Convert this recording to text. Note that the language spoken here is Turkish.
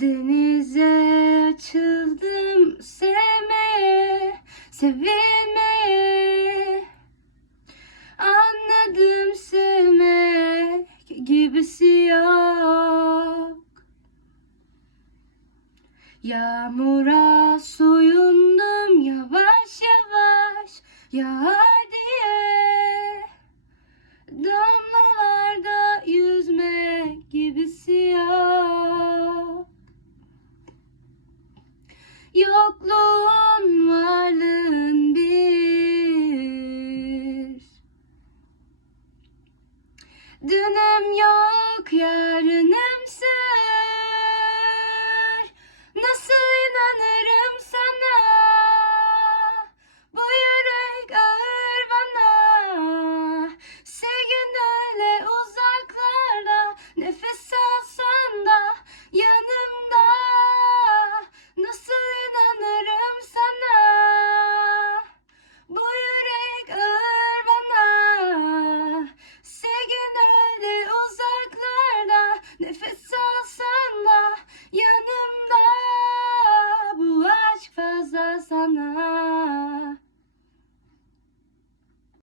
Denize açıldım sevmeye, sevilmeye. Anladım sevmek gibisi yok. Yağmura soyundum yavaş yavaş yağar diye. Damlalarda yüzmek gibisi yok. Yokluğun varlığın bir. Dünüm yok yarınımsın. Nasıl inanırım sana? Bu yürek ağır bana. Sevgin öyle uzaklarda. Nefes alsan da yanımda. Nasıl inanırım sana? Bu yürek ağır bana. Sevgin öyle uzaklarda. Nefes alsan da yanımda. Bu aşk fazla sana.